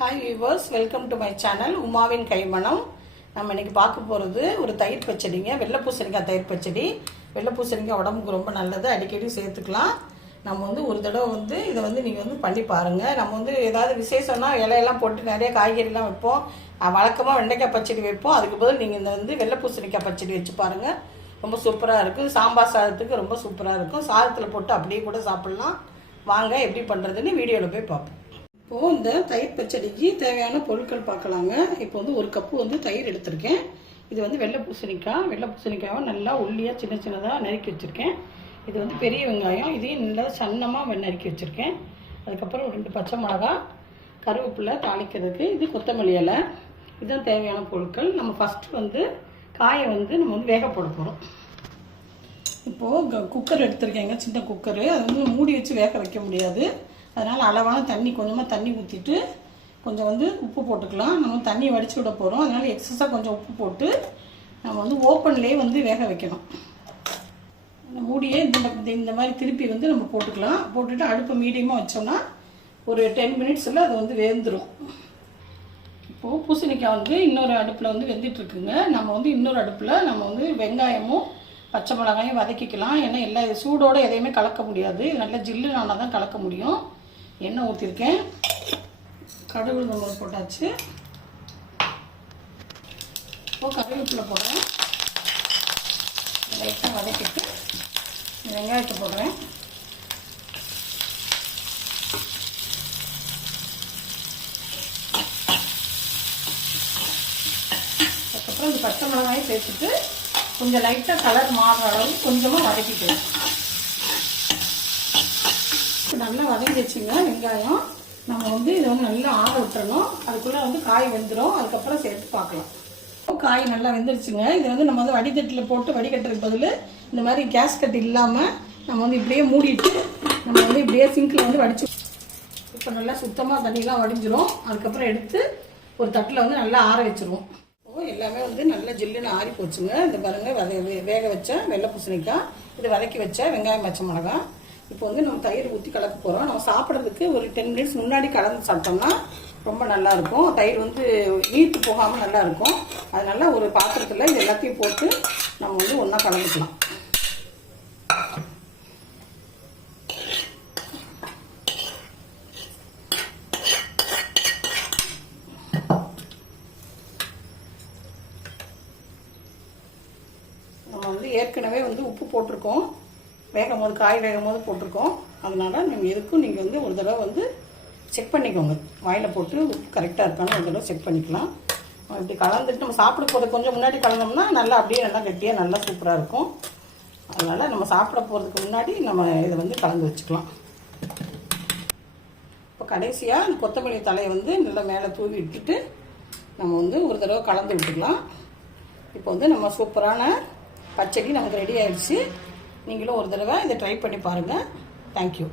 Hi viewers, welcome to my channel உமாவின் கைமணம். நம்ம இன்னைக்கு பார்க்க போகிறது ஒரு தயிர் பச்சடிங்க. வெள்ளை பூசணிக்காய் தயிர் பச்சடி. வெள்ளை பூசணிக்காய் உடம்புக்கு ரொம்ப நல்லது, அடிக்கடி சேர்த்துக்கலாம். நம்ம ஒரு தடவை இதை நீங்கள் பண்ணி பாருங்கள். நம்ம ஏதாவது விசேஷம்னா இலையெல்லாம் போட்டு நிறைய காய்கறிலாம் வைப்போம். வழக்கமாக வெண்டைக்காய் பச்சடி வைப்போம். அதுக்கு பதில் நீங்கள் இந்த வெள்ளை பூசணிக்காய் பச்சடி வச்சு பாருங்கள். ரொம்ப சூப்பராக இருக்கும். சாம்பார் சாதத்துக்கு ரொம்ப சூப்பராக இருக்கும். சாதத்தில் போட்டு அப்படியே கூட சாப்பிட்லாம். வாங்க எப்படி பண்ணுறதுன்னு வீடியோவில் போய் பார்ப்போம். இப்போது இந்த தயிர் பச்சடிக்கு தேவையான பொருட்கள் பார்க்கலாங்க. இப்போ ஒரு கப்பு தயிர் எடுத்திருக்கேன். இது வெள்ளை பூசணிக்காவை நல்லா உள்ளியாக சின்ன சின்னதாக நறுக்கி வச்சுருக்கேன். இது பெரிய வெங்காயம், இதையும் நல்லா சன்னமாக நறுக்கி வச்சுருக்கேன். அதுக்கப்புறம் 2 பச்சை மிளகா, கருவேப்பிலை தாளிக்கிறதுக்கு, இது கொத்தமல்லி இலை. இதுதான் தேவையான பொருட்கள். நம்ம ஃபஸ்ட்டு காயை நம்ம வேக போட போகிறோம். இப்போது குக்கர் எடுத்திருக்கேங்க, சின்ன குக்கரு. அது மூடி வச்சு வேக வைக்க முடியாது. அதனால் அளவான தண்ணி, கொஞ்சமாக தண்ணி ஊற்றிட்டு கொஞ்சம் உப்பு போட்டுக்கலாம். நம்ம தண்ணி வடித்து விட போகிறோம். அதனால் எக்ஸஸாக கொஞ்சம் உப்பு போட்டு நம்ம ஓப்பன்லேயே வேக வைக்கணும். இந்த மூடியே இந்த மாதிரி திருப்பி நம்ம போட்டுக்கலாம். போட்டுட்டு அடுப்பை மீடியமாக வச்சோம்னா ஒரு 10 மினிட்ஸில் அது வெந்துடும். இப்போது பூசணிக்காய் இன்னொரு அடுப்பில் வெந்துட்டுருக்குங்க. நம்ம இன்னொரு அடுப்பில் நம்ம வெங்காயமும் பச்சை மிளகாயும் வதக்கிக்கலாம். ஏன்னா எல்லா சூடோடு எதையுமே கலக்க முடியாது. நல்லா ஜில்லுனால தான் கலக்க முடியும். எண்ணெய் ஊற்றிருக்கேன். கடுகு நம்ம போட்டாச்சு. இப்போது கருவேப்பிலை போடுறேன். லைட்டாக வதக்கிட்டு வெங்காயத்தை போடுறேன். அதுக்கப்புறம் இந்த பச்சை மிளகாயும் சேர்த்துட்டு கொஞ்சம் லைட்டாக கலர் மாறுற அளவு கொஞ்சமாக வதக்கிக்கலாம். நல்லா வதங்கிடுச்சுங்க வெங்காயம். நம்ம இதை நல்லா ஆற விட்டுறணும். அதுக்குள்ளே காய் வெந்துடும். அதுக்கப்புறம் சேர்த்து பார்க்கலாம். காய் நல்லா வெந்துருச்சுங்க. இது நம்ம வடிதட்டில் போட்டு வடிகட்டுறதுக்கு பதில் இந்த மாதிரி கேஸ் கட் இல்லாமல் நம்ம இப்படியே மூடிட்டு நம்ம இப்படியே சிங்கில் வடிச்சு, இப்போ நல்லா சுத்தமாக தண்ணியெலாம் வடிஞ்சிரும். அதுக்கப்புறம் எடுத்து ஒரு தட்டில் நல்லா ஆற வச்சுருவோம். எல்லாமே நல்லா ஜில்லுன்னு ஆறி போச்சுங்க. இந்த பாருங்கள், வேக வச்ச வெள்ளை பூசணிக்காய், இது வதக்கி வச்ச வெங்காயம் பச்சை மிளகாய். இப்போ நம்ம தயிர் ஊற்றி கலக்க போகிறோம். நம்ம சாப்பிட்றதுக்கு ஒரு 10 மினிட்ஸ் முன்னாடி கலந்து சாப்பிட்டோம்னா ரொம்ப நல்லாயிருக்கும். தயிர் நீர்த்து போகாமல் நல்லாயிருக்கும். அதனால ஒரு பாத்திரத்தில் இது எல்லாத்தையும் போட்டு நம்ம ஒன்றா கலந்துக்கலாம். நம்ம ஏற்கனவே உப்பு போட்டிருக்கோம். காய் வேகும் போது போட்டிருக்கோம். அதனால் நீங்கள் எதுக்கும் நீங்கள் ஒரு தடவை செக் பண்ணிக்கோங்க. வாயில் போட்டு உப்பு கரெக்டாக இருக்கான்னு ஒரு தடவை செக் பண்ணிக்கலாம். இப்படி கலந்துட்டு நம்ம சாப்பிட போகிறது கொஞ்சம் முன்னாடி கலந்தோம்னா நல்லா அப்படியே நல்லா கெட்டியாக நல்லா சூப்பராக இருக்கும். அதனால் நம்ம சாப்பிட போகிறதுக்கு முன்னாடி நம்ம இதை கலந்து வச்சுக்கலாம். இப்போ கடைசியாக அந்த கொத்தமல்லி தலையை நல்லா மேலே தூவி விட்டுட்டு நம்ம ஒரு தடவை கலந்து விட்டுக்கலாம். இப்போ நம்ம சூப்பரான பச்சடி நமக்கு ரெடி ஆயிடுச்சு. நீங்களும் ஒரு தடவை இதை ட்ரை பண்ணி பாருங்கள். தேங்க்யூ.